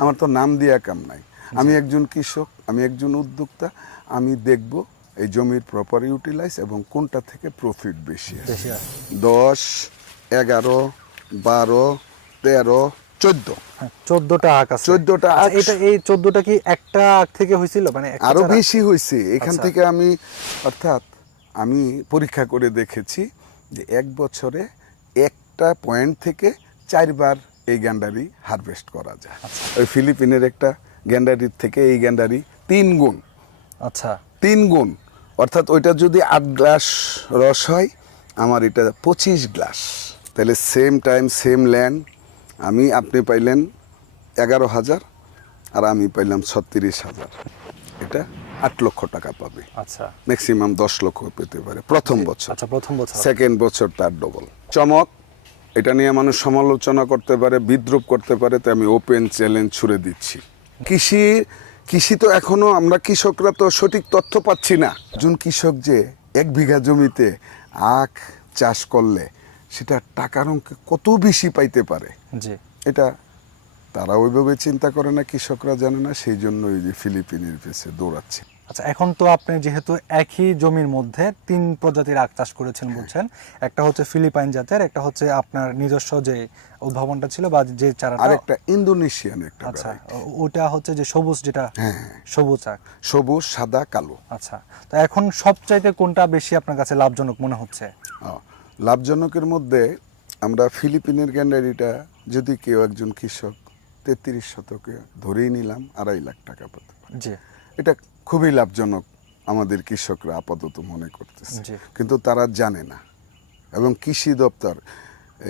আমার তো নাম দিয়া কাম নাই। আমি একজন কৃষক আমি একজন উদ্যোক্তা আমি দেখব এই জমির প্রপার ইউটিলাইজ এবং কোনটা থেকে প্রফিট বেশি আছে। দশ এগারো বারো তেরো চোদ্দ। হ্যাঁ চোদ্দটা আখ আছে। 14টা আচ্ছা, আখ। এটা এই চোদ্দটা কি একটা আখ থেকে হয়েছিল? মানে আরও বেশি হয়েছে। এখান আচ্ছা। থেকে আমি অর্থাৎ আমি পরীক্ষা করে দেখেছি যে এক বছরে একটা পয়েন্ট থেকে চারবার এই গ্যান্ডারি হারভেস্ট করা যায়। আচ্ছা। ওই ফিলিপিনের একটা গ্যান্ডারির থেকে এই গ্যান্ডারি তিন গুণ। আচ্ছা। তিন গুণ। অর্থাৎ ওইটা যদি আট গ্লাস রস হয় আমার এটা পঁচিশ গ্লাস। তাহলে সেম টাইম সেম ল্যান্ড আমি আপনি পাইলেন এগারো হাজার আর আমি পাইলাম ছত্রিশ হাজার। এটা আট লক্ষ টাকা পাবে। আচ্ছা। ম্যাক্সিমাম দশ লক্ষ পেতে পারে প্রথম বছর। আচ্ছা প্রথম বছর। সেকেন্ড বছর তার ডবল চমক এটা নিয়ে মানুষ সমালোচনা করতে পারে বিদ্রুপ করতে পারে তো আমি ওপেন চ্যালেঞ্জ ছুড়ে দিচ্ছি। কৃষি কৃষি তো এখনও আমরা কৃষকরা তো সঠিক তথ্য পাচ্ছি না। একজন কৃষক যে এক বিঘা জমিতে আখ চাষ করলে সেটা টাকার অঙ্কে কত বেশি পাইতে পারে? এটা তারা ওইভাবে চিন্তা করে না কৃষকরা জানে না সেই জন্য এই যে ফিলিপিনের পেছে দৌড়াচ্ছে। আচ্ছা এখন তো আপনি যেহেতু একই জমির মধ্যে তিন প্রজাতির আখ চাষ করেছেন বলছেন। একটা হচ্ছে ফিলিপাইন জাতের একটা হচ্ছে আপনার নিজস্ব যে উদ্ভাবনটা ছিল বা যে চারাটা। আরেকটা ইন্দোনেশিয়ান একটা আচ্ছা ওটা হচ্ছে যে সবুজ যেটা হ্যাঁ। সবুজ আখ। সবুজ সাদা কালো। আচ্ছা তো এখন সবচাইতে কোনটা বেশি আপনার কাছে লাভজনক মনে হচ্ছে? লাভজনকের মধ্যে আমরা ফিলিপিনের গ্যান্ডারিটা যদি কেউ একজন কৃষক তেত্রিশ শতকে ধরেই নিলাম আড়াই লাখ টাকা পেতে। জি। এটা খুবই লাভজনক আমাদের কৃষকরা আপাতত মনে করতেছে। কিন্তু তারা জানে না এবং কৃষি দপ্তর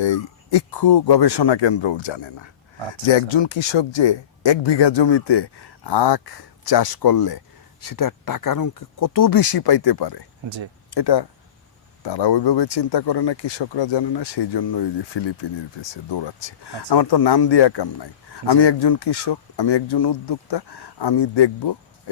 এই ইক্ষু গবেষণা কেন্দ্রও জানে না আচ্ছা, যে একজন কৃষক যে এক বিঘা জমিতে আখ চাষ করলে সেটা টাকার অঙ্কে কত বেশি পাইতে পারে? এটা তারা ওইভাবে চিন্তা করে না কৃষকরা জানে না সেই জন্য ওই যে ফিলিপিনের পেছে দৌড়াচ্ছে। আচ্ছা। আমার তো নাম দিয়া কাম নাই। আমি একজন কৃষক আমি একজন উদ্যোক্তা আমি দেখব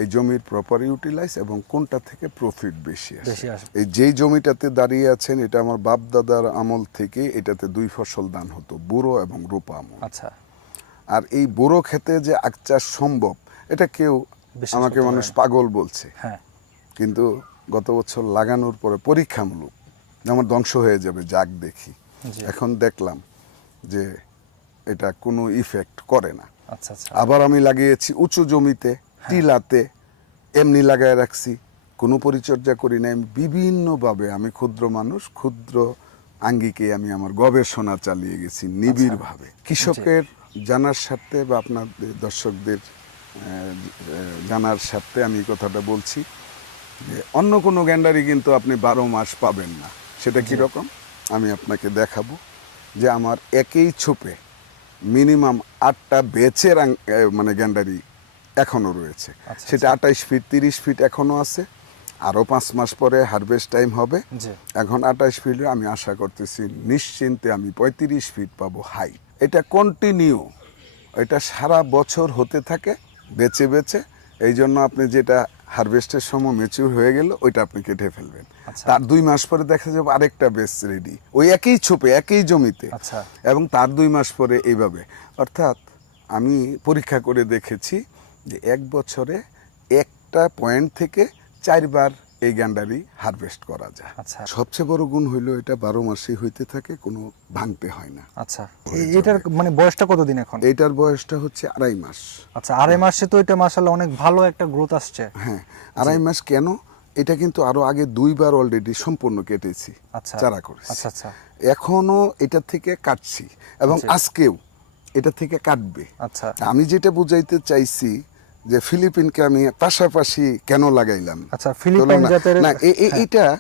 এই জমির প্রপার ইউটিলাইজ এবং কোনটা থেকে প্রফিট বেশি আসে। এই যেই জমিটাতে দাঁড়িয়ে আছেন এটা আমার বাপ দাদার আমল থেকে এটাতে দুই ফসল দান হতো বুড়ো এবং রূপা আমল। আচ্ছা। আর এই বুড়ো খেতে যে আখ চাষ সম্ভব এটা কেউ আমাকে মানুষ পাগল বলছে। হ্যাঁ। কিন্তু গত বছর লাগানোর পরে পরীক্ষামূলক আমার ধ্বংস হয়ে যাবে যাক দেখি। এখন দেখলাম যে এটা কোনো ইফেক্ট করে না। আচ্ছা আচ্ছা। আবার আমি লাগিয়েছি উঁচু জমিতে টিলাতে এমনি লাগায় রাখছি। কোনো পরিচর্যা করি না আমি বিভিন্নভাবে আমি ক্ষুদ্র মানুষ ক্ষুদ্র আঙ্গিকে আমি আমার গবেষণা চালিয়ে গেছি নিবিড়ভাবে। কৃষকের জানার স্বার্থে বা আপনাদের দর্শকদের জানার স্বার্থে আমি এই কথাটা বলছি যে অন্য কোনো গ্যান্ডারি কিন্তু আপনি বারো মাস পাবেন না। সেটা কীরকম? আমি আপনাকে দেখাবো যে আমার একই ছোপে মিনিমাম আটটা বেচের মানে গ্যান্ডারি এখনও রয়েছে। আচ্ছা, সেটা আঠাইশ ফিট তিরিশ ফিট এখনও আছে। আরও পাঁচ মাস পরে হারভেস্ট টাইম হবে। এখন আঠাইশ ফিট আমি আশা করতেছি নিশ্চিন্তে আমি পঁয়ত্রিশ ফিট পাবো হাই এটা কন্টিনিউ এটা সারা বছর হতে থাকে বেচে বেচে। এই জন্য আপনি যেটা হারভেস্টের সময় মেচিউর হয়ে গেল ওইটা আপনি কেটে ফেলবেন। আচ্ছা। তার দুই মাস পরে দেখা যাবে আরেকটা বেচ রেডি ওই একই ছোপে একই জমিতে। আচ্ছা। এবং তার দুই মাস পরে এইভাবে। অর্থাৎ আমি পরীক্ষা করে দেখেছি যে এক বছরে একটা পয়েন্ট থেকে চারবার এই গ্যান্ডারি হারভেস্ট করা যায়। আচ্ছা। সবচেয়ে বড় গুণ হইল এটা বারো মাসে হইতে থাকে কোনো ভাঙতে হয় না। আচ্ছা। এটার মানে বয়সটা কতদিন এখন? এটার বয়সটা হচ্ছে আড়াই মাস। আচ্ছা আড়াই মাসে তো এটা মাসাল্লাহ অনেক ভালো একটা গ্রোথ আসছে। হ্যাঁ আড়াই মাস কেন? এটা কিন্তু আরও আগে দুইবার অলরেডি সম্পূর্ণ কেটেছি আচ্ছা। চারা করেছি। আচ্ছা আচ্ছা। এখনও এটা থেকে কাটছি এবং আচ্ছা। আজকেও এটা থেকে কাটবে। আচ্ছা। আমি যেটা বুঝাইতে চাইছি যে ফিলিপিনকে আমি পাশাপাশি কেন লাগাইলাম? আচ্ছা, ফিলিপাইন তুলনা- জাতের- না হ্যাঁ। এইটা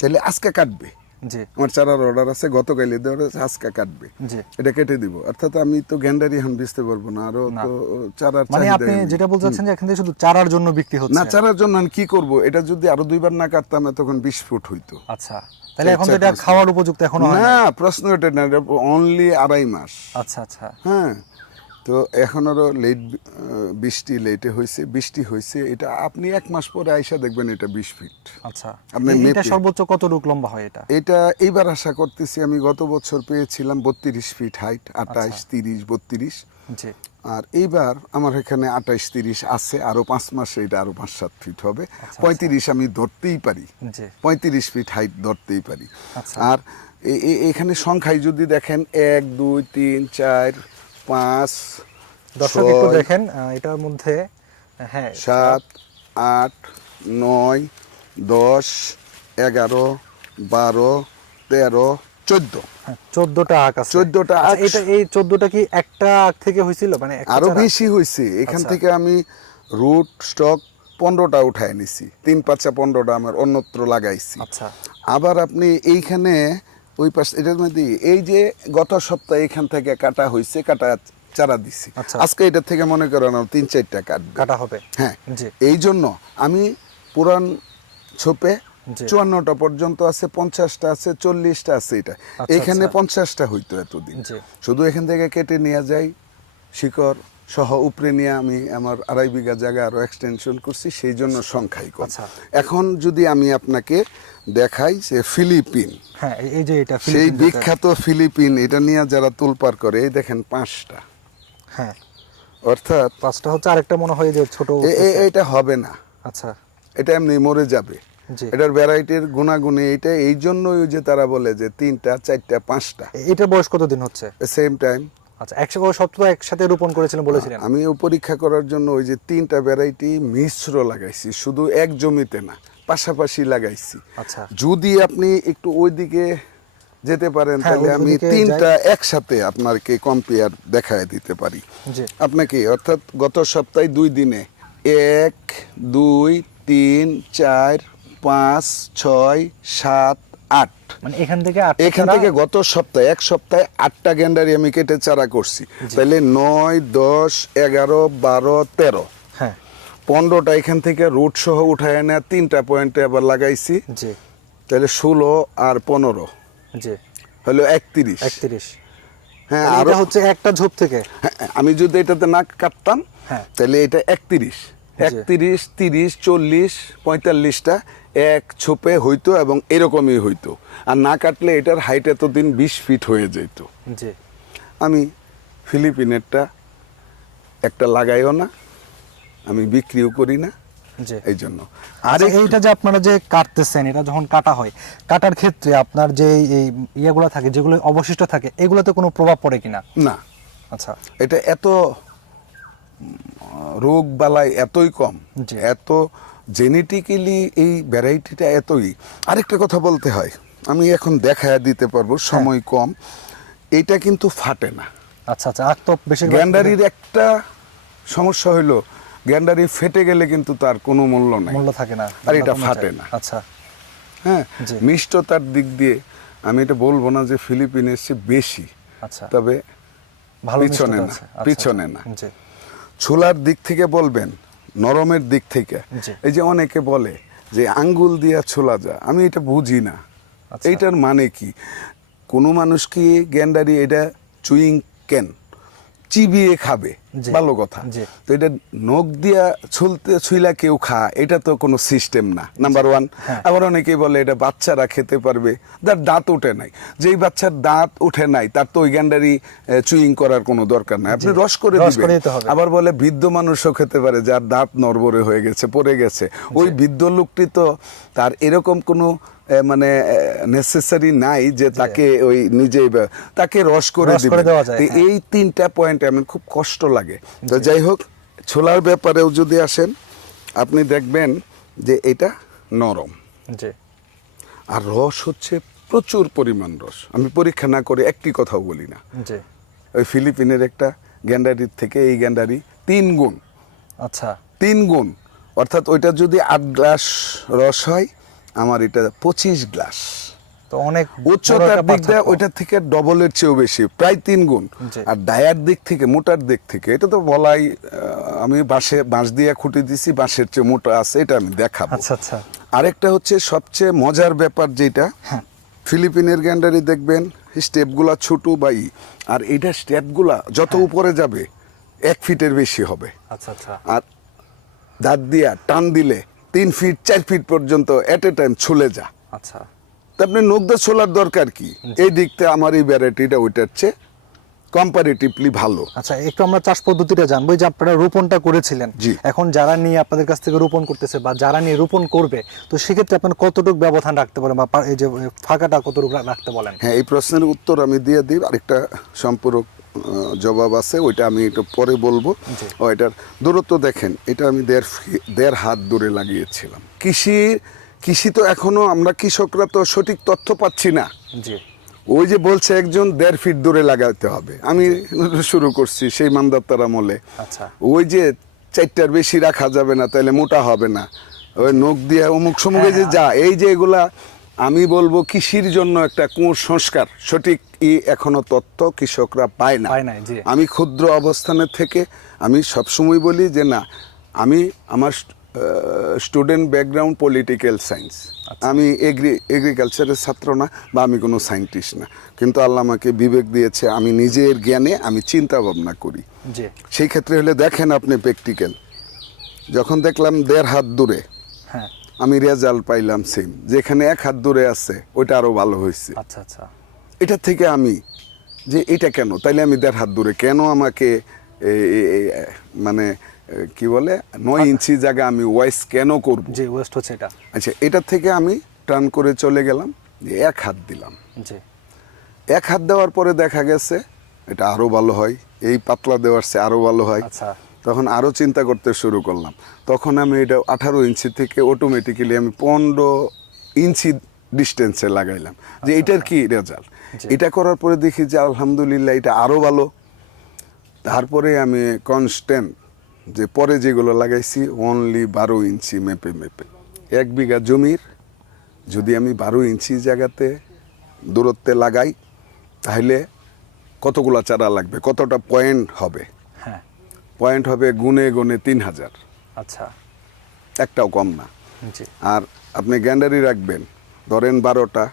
তাহলে আজকে কাটবে। জি। আমার চারার অর্ডার আছে গতকালে দেওয়ার আছে, আজকে কাটবে। জি। এটা কেটে দিব। অর্থাৎ আমি তো গ্যান্ডারি এখন বেচতে পারব না আরও তো চারার মানে আপনি যেটা বলতে চাচ্ছেন যে এখান থেকে শুধু চারার জন্য বিক্রি হচ্ছে। না চারার জন্য আমি কি করব? এটা যদি আরও দুইবার না কাটতাম তখন বিশ ফুট হইতো। আচ্ছা তাহলে এখন তো এটা খাওয়ার উপযুক্ত এখন না না প্রশ্ন এটা না অনলি আড়াই মাস। আচ্ছা আচ্ছা। হ্যাঁ। তো এখন আরও লেট বৃষ্টি লেটে হয়েছে। বৃষ্টি হয়েছে এটা আপনি এক মাস পরে আইসা দেখবেন এটা বিশ ফিট আচ্ছা। আপনি এটা সর্বোচ্চ কত রুক লম্বা হয় এটা? এটা এইবার আশা করতেছি আমি গত বছর পেয়েছিলাম বত্রিশ ফিট হাইট আঠাইশ আচ্ছা। তিরিশ বত্রিশ। আর এইবার আমার এখানে আঠাইশ তিরিশ আছে আরও পাঁচ মাসে এটা আরও পাঁচ সাত ফিট হবে। পঁয়ত্রিশ আমি ধরতেই পারি। পঁয়ত্রিশ ফিট হাইট ধরতেই পারি। আচ্ছা। আর এখানে সংখ্যায় যদি দেখেন এক দুই তিন চার পাঁচ দর্শক একটু দেখেন এটার মধ্যে হ্যাঁ সাত আট নয় দশ এগারো বারো তেরো চোদ্দ। চোদ্দটা আখ আছে। 14টা আচ্ছা, আখ। এটা এই চোদ্দটা কি একটা আখ থেকে হয়েছিল? মানে একটা আরও বেশি হয়েছে। এখান আচ্ছা। থেকে আমি রুট স্টক পনেরোটা উঠায় নিছি। তিন পাঁচটা পনেরোটা আমার অন্যত্র লাগাইছি। আচ্ছা। আবার আপনি এইখানে ওই পাশ এটার মধ্যে এই যে গত সপ্তাহে এখান থেকে কাটা হয়েছে কাটা চারা দিছি। আচ্ছা। আজকে এটা থেকে মনে করেন তিন চারটা কাটবে। কাটা হবে। হ্যাঁ। এই জন্য আমি পুরান ছোপে চুয়ান্নটা পর্যন্ত আছে পঞ্চাশটা আছে চল্লিশটা আছে এটা। আচ্ছা, এখানে আচ্ছা। পঞ্চাশটা হইতো এতদিন। শুধু এখান থেকে কেটে নিয়ে যাই শিকড় সহ উপরে নিয়ে আমি আমার আড়াই বিঘা জায়গা আরও এক্সটেনশন করছি সেই জন্য সংখ্যাই কম। আচ্ছা। এখন যদি আমি আপনাকে দেখাই যে ফিলিপিন হ্যাঁ এই- যে এটা সেই বিখ্যাত ফিলিপিন এটা নিয়ে যারা তুলপার করে এই দেখেন পাঁচটা। হ্যাঁ। অর্থাৎ পাঁচটা হচ্ছে আরেকটা মনে হয় যে ছোট এটা হবে না। আচ্ছা। এটা এমনি মরে যাবে। এটার ভ্যারাইটির গুণাগুণে এটা এই জন্যই যে তারা বলে যে তিনটা চারটা পাঁচটা। এটা বয়স কতদিন হচ্ছে? সেম টাইম আচ্ছা একশো একসাথে রোপণ করেছিলেন বলেছিলেন। আমি পরীক্ষা করার জন্য ওই যে তিনটা ভ্যারাইটি মিশ্র লাগাইছি শুধু এক জমিতে না পাশাপাশি লাগাইছি। আচ্ছা। যদি আপনি একটু ওইদিকে যেতে পারেন হ্যাঁ, তাহলে আমি তিনটা একসাথে আপনাকে কম্পেয়ার দেখায় দিতে পারি। আপনাকে অর্থাৎ গত সপ্তাহে দুই দিনে এক দুই তিন চার পাঁচ ছয় সাত আট। মানে এখান থেকে এখান থেকে গত সপ্তাহে এক সপ্তাহে আটটা গ্যান্ডারি আমি কেটে চারা করছি। তাহলে নয় দশ এগারো বারো তেরো। হ্যাঁ। পনেরোটা এখান থেকে রুট সহ উঠায় এনে তিনটা পয়েন্টে আবার লাগাইছি। জি। তাহলে ষোলো আর পনেরো। জি। হলো একত্রিশ। একত্রিশ। হ্যাঁ আরও হচ্ছে একটা ঝোপ থেকে। হ্যাঁ, আমি যদি এটাতে না কাটতাম হ্যাঁ। তাহলে এটা একত্রিশ। একত্রিশ তিরিশ চল্লিশ পঁয়তাল্লিশটা এক ছোপে হইতো এবং এরকমই হইতো। আর না কাটলে এটার হাইট এতদিন বিশ ফিট হয়ে যেত। জি। আমি ফিলিপিনেরটা একটা লাগাইও না আমি বিক্রিও করি না। এই জন্য। আর আর এইটা যে আপনারা যে কাটতেছেন এটা যখন কাটা হয় কাটার ক্ষেত্রে আপনার যে এই ইয়েগুলো থাকে যেগুলো অবশিষ্ট থাকে এগুলোতে কোনো প্রভাব পড়ে কিনা? না। আচ্ছা। এটা এত রোগ বালাই এতই কম। এত জেনেটিক্যালি এই ভ্যারাইটিটা এতই। আরেকটা কথা বলতে হয় আমি এখন দেখায় দিতে পারব সময় কম। এটা কিন্তু ফাটে না। আচ্ছা আচ্ছা তো বেশি গ্যান্ডারির একটা সমস্যা হইল গ্যান্ডারি ফেটে গেলে কিন্তু তার কোনো মূল্য নাই। মূল্য থাকে না আর এটা ফাটে না। আচ্ছা। হ্যাঁ। মিষ্টতার দিক দিয়ে আমি এটা বলব না যে ফিলিপিনের চেয়ে বেশি আচ্ছা। তবে ভালো পিছনে না, আচ্ছা, পিছনে আচ্ছা। না। ছোলার দিক থেকে বলবেন নরমের দিক থেকে? এই যে অনেকে বলে যে আঙ্গুল দিয়া ছোলা যা আমি এটা বুঝি না। আচ্ছা। এইটার মানে কি? কোনো মানুষ কি গ্যান্ডারি এটা চুইং কেন? চিবিয়ে খাবে। ভালো কথা। তো এটা নখ দিয়া ছুলতে ছুইলা কেউ খা এটা তো কোনো সিস্টেম না। নাম্বার ওয়ান হ্যাঁ। আবার অনেকেই বলে এটা বাচ্চারা খেতে পারবে। যার দাঁত ওঠে নাই। যেই বাচ্চার দাঁত ওঠে নাই তার তো ওই গ্যান্ডারি চুইং করার কোনো দরকার নাই। আপনি রস করে দিবেন। আবার বলে বৃদ্ধ মানুষও খেতে পারে যার দাঁত নরবরে হয়ে গেছে পড়ে গেছে। ওই বৃদ্ধ লোকটি তো তার এরকম কোনো মানে নেসেসারি নাই যে তাকে ওই নিজেই তাকে রস করে তো হ্যাঁ। এই তিনটা পয়েন্ট আমার খুব কষ্ট লাগে। তো যাই হোক ছোলার ব্যাপারেও যদি আসেন আপনি দেখবেন যে এটা নরম। জি। আর রস হচ্ছে প্রচুর পরিমাণ রস। আমি পরীক্ষা না করে একটি কথাও বলি না। জি। ওই ফিলিপিনের একটা গ্যান্ডারির থেকে এই গ্যান্ডারি তিন গুণ। আচ্ছা। তিন গুণ। অর্থাৎ ওইটা যদি আট গ্লাস রস হয় আমার এটা পঁচিশ গ্লাস। তো অনেক উচ্চতার দিক দিয়ে। ওইটার থেকে ডবলের চেয়েও বেশি প্রায় তিন গুণ। আর ডায়ার দিক থেকে মোটার দিক থেকে এটা তো বলাই আমি বাঁশে বাঁশ দিয়ে খুঁটি দিছি বাঁশের চেয়ে মোটা আছে এটা আমি দেখাবো। আচ্ছা আচ্ছা। আরেকটা হচ্ছে সবচেয়ে মজার ব্যাপার যেটা হ্যাঁ। ফিলিপিনের গ্যান্ডারি দেখবেন স্টেপগুলা ছোট বাই আর এটা স্টেপগুলা যত হ্যাঁ। উপরে যাবে এক ফিটের বেশি হবে। আচ্ছা আচ্ছা। আর দাঁত দিয়া টান দিলে তিন ফিট চার ফিট পর্যন্ত এট এ টাইম ছুলে যা। আচ্ছা। আপনি নগদা ছোলার দরকার কি? এই দিকতে আমার এই ভ্যারাইটিটা ওইটার চেয়ে কম্পারেটিভলি ভালো। আচ্ছা একটু আমরা চাষ পদ্ধতিটা জানব। যে আপনারা রোপণটা করেছিলেন। এখন যারা নিয়ে আপনাদের কাছ থেকে রোপণ করতেছে বা যারা নিয়ে রোপণ করবে তো সেক্ষেত্রে আপনার কতটুকু ব্যবধান রাখতে পারেন বা এই যে ফাঁকাটা কতটুকু রাখতে বলেন? হ্যাঁ এই প্রশ্নের উত্তর আমি দিয়ে দিই। আরেকটা সম্পূরক জবাব আছে ওইটা আমি একটু পরে বলব। ও এটার দূরত্ব দেখেন এটা আমি দেড় দেড় হাত দূরে লাগিয়েছিলাম। কৃষি কৃষি তো এখনও আমরা কৃষকরা তো সঠিক তথ্য পাচ্ছি না। জি। ওই যে বলছে একজন দেড় ফিট দূরে লাগাতে হবে। আমি শুরু করছি সেই মান্দাত্তার আমলে। আচ্ছা। ওই যে চারটার বেশি রাখা যাবে না তাহলে মোটা হবে না। ওই নখ দিয়ে অমুক সমুখে যে যা এই যে এগুলা আমি বলব কৃষির জন্য একটা কুসংস্কার সঠিক ই এখনও তথ্য কৃষকরা পায় না। আমি ক্ষুদ্র অবস্থানের থেকে আমি সবসময় বলি যে না আমি আমার স্টুডেন্ট ব্যাকগ্রাউন্ড পলিটিক্যাল সায়েন্স। আমি এগ্রি এগ্রিকালচারের ছাত্র না বা আমি কোনো সায়েন্টিস্ট না। কিন্তু আল্লাহ আমাকে বিবেক দিয়েছে আমি নিজের জ্ঞানে আমি চিন্তা ভাবনা করি সেই ক্ষেত্রে হলে দেখেন আপনি প্র্যাকটিক্যাল যখন দেখলাম দেড় হাত দূরে হ্যাঁ। আমি রেজাল্ট পাইলাম সেম যেখানে এক হাত দূরে আছে ওইটা আরও ভালো হয়েছে আচ্ছা আচ্ছা। এটা থেকে আমি যে এটা কেন? তাইলে আমি দেড় হাত দূরে কেন আমাকে মানে কি বলে? নয় ইঞ্চি জায়গা আমি ওয়াইস কেন করব? জি ওয়েস্ট হচ্ছে এটা। আচ্ছা এটা থেকে আমি টার্ন করে চলে গেলাম যে এক হাত দিলাম। জি। এক হাত দেওয়ার পরে দেখা গেছে এটা আরও ভালো হয় এই পাতলা দেওয়ার চেয়ে আরও ভালো হয়। আচ্ছা। তখন আরও চিন্তা করতে শুরু করলাম। তখন আমি এটা আঠারো ইঞ্চি থেকে অটোমেটিক্যালি আমি পনেরো ইঞ্চি ডিস্টেন্সে লাগাইলাম যে এটার কি রেজাল্ট এটা করার পরে দেখি যে আলহামদুলিল্লাহ এটা আরও ভালো। তারপরে আমি কনস্ট্যান্ট যে পরে যেগুলো লাগাইছি অনলি বারো ইঞ্চি মেপে মেপে। এক বিঘা জমির যদি আমি বারো ইঞ্চি জায়গাতে দূরত্বে লাগাই তাহলে কতগুলো চারা লাগবে? কতটা পয়েন্ট হবে? হ্যাঁ। পয়েন্ট হবে গুনে গুনে তিন হাজার। আচ্ছা। একটাও কম না। আর আপনি গ্যান্ডারি রাখবেন ধরেন বারোটা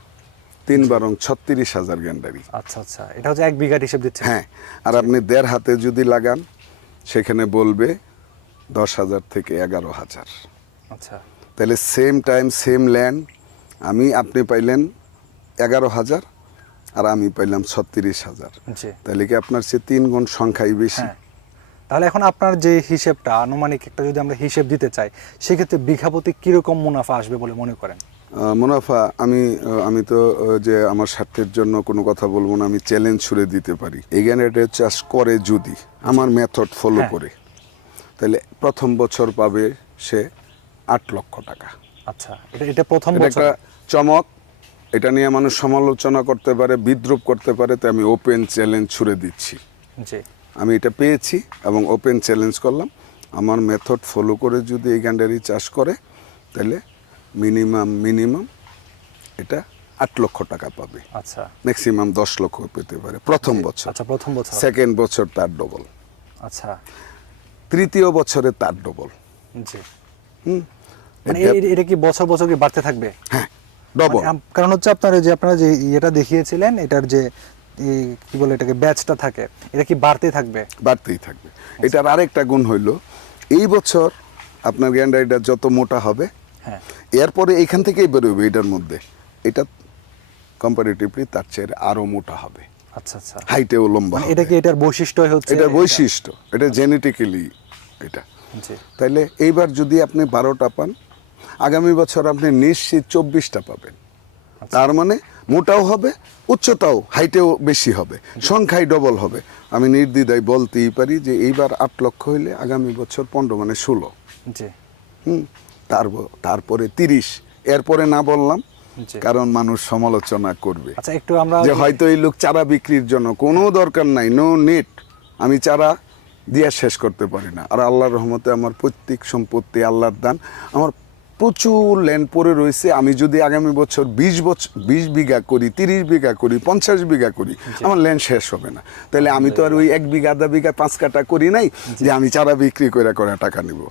তিন বারং ছত্রিশ হাজার গ্যান্ডারি। আচ্ছা আচ্ছা। এটা হচ্ছে এক বিঘার হিসেব দিচ্ছে হ্যাঁ। আর আপনি দেড় হাতে যদি লাগান সেখানে বলবে দশ হাজার থেকে এগারো হাজার। আচ্ছা। তাহলে সেম টাইম সেম ল্যান্ড আমি আপনি পাইলেন এগারো হাজার আর আমি পাইলাম ছত্রিশ হাজার। তাহলে কি আপনার সে তিন গুণ সংখ্যাই বেশি? হ্যাঁ। তাহলে এখন আপনার যে হিসেবটা আনুমানিক একটা যদি আমরা হিসেব দিতে চাই সেক্ষেত্রে বিঘাপতি কীরকম মুনাফা আসবে বলে মনে করেন? মুনাফা আমি আমি তো যে আমার স্বার্থের জন্য কোনো কথা বলব না আমি চ্যালেঞ্জ ছুড়ে দিতে পারি। এটা চাষ করে যদি আমার মেথড ফলো হ্যাঁ। করে। তাহলে প্রথম বছর পাবে সে আট লক্ষ টাকা। আচ্ছা এটা এটা প্রথম একটা চমক। এটা নিয়ে মানুষ সমালোচনা করতে পারে বিদ্রুপ করতে পারে তো আমি ওপেন চ্যালেঞ্জ ছুড়ে দিচ্ছি। জি। আমি এটা পেয়েছি এবং ওপেন চ্যালেঞ্জ করলাম। আমার মেথড ফলো করে যদি এই গ্যান্ডারি চাষ করে তাহলে মিনিমাম মিনিমাম এটা আট লক্ষ টাকা পাবে। আচ্ছা। ম্যাক্সিমাম দশ লক্ষ পেতে পারে। প্রথম বছর। আচ্ছা প্রথম বছর। সেকেন্ড বছর তার ডবল আচ্ছা। তৃতীয় বছরে তার ডবল জি। হুম? মানে এটা কি বছর বছর কি বাড়তে থাকবে? হ্যাঁ ডবল মানে কারণ হচ্ছে আপনার যে আপনারা যে ইয়েটা দেখিয়েছিলেন এটার যে কি বলে এটাকে ব্যাচটা থাকে এটা কি বাড়তে থাকবে? বাড়তেই থাকবে। এটার আরেকটা গুণ হইল এই বছর আপনার গ্যান্ডারিটা যত মোটা হবে হ্যাঁ। এরপরে এখান থেকেই বেরোবে এটার মধ্যে। এটা কম্পারেটিভলি তার চেয়ে আরও মোটা হবে। আচ্ছা আচ্ছা। হাইটেও লম্বা মানে এটা কি এটার বৈশিষ্ট্য হচ্ছে এটা বৈশিষ্ট্য। এটা জেনেটিক্যালি এটা। তাইলে এইবার যদি আপনি বারোটা পান আগামী বছর আপনি নিশ্চিত চব্বিশটা পাবেন। তার মানে মোটাও হবে উচ্চতাও হাইটেও বেশি হবে। সংখ্যায় ডবল হবে। আমি নির্দ্বিধায় বলতেই পারি যে এইবার আট লক্ষ হইলে আগামী বছর পনেরো মানে ষোলো। হুম। তারপর তারপরে তিরিশ। এরপরে না বললাম কারণ মানুষ সমালোচনা করবে। আচ্ছা একটু আমরা যে হয়তো এই লোক চারা বিক্রির জন্য কোনো দরকার নাই নো নেট আমি চারা দিয়ে শেষ করতে পারি না। আর আল্লাহর রহমতে আমার প্রত্যেক সম্পত্তি আল্লাহর দান আমার প্রচুর ল্যান্ড পরে রয়েছে। আমি যদি আগামী বছর বিশ বছর বিশ বিঘা করি তিরিশ বিঘা করি পঞ্চাশ বিঘা করি আমার ল্যান্ড শেষ হবে না। তাহলে আমি তো আর ওই এক বিঘা আধা বিঘা পাঁচ কাটা করি নাই যে আমি চারা বিক্রি করে করে টাকা নিব।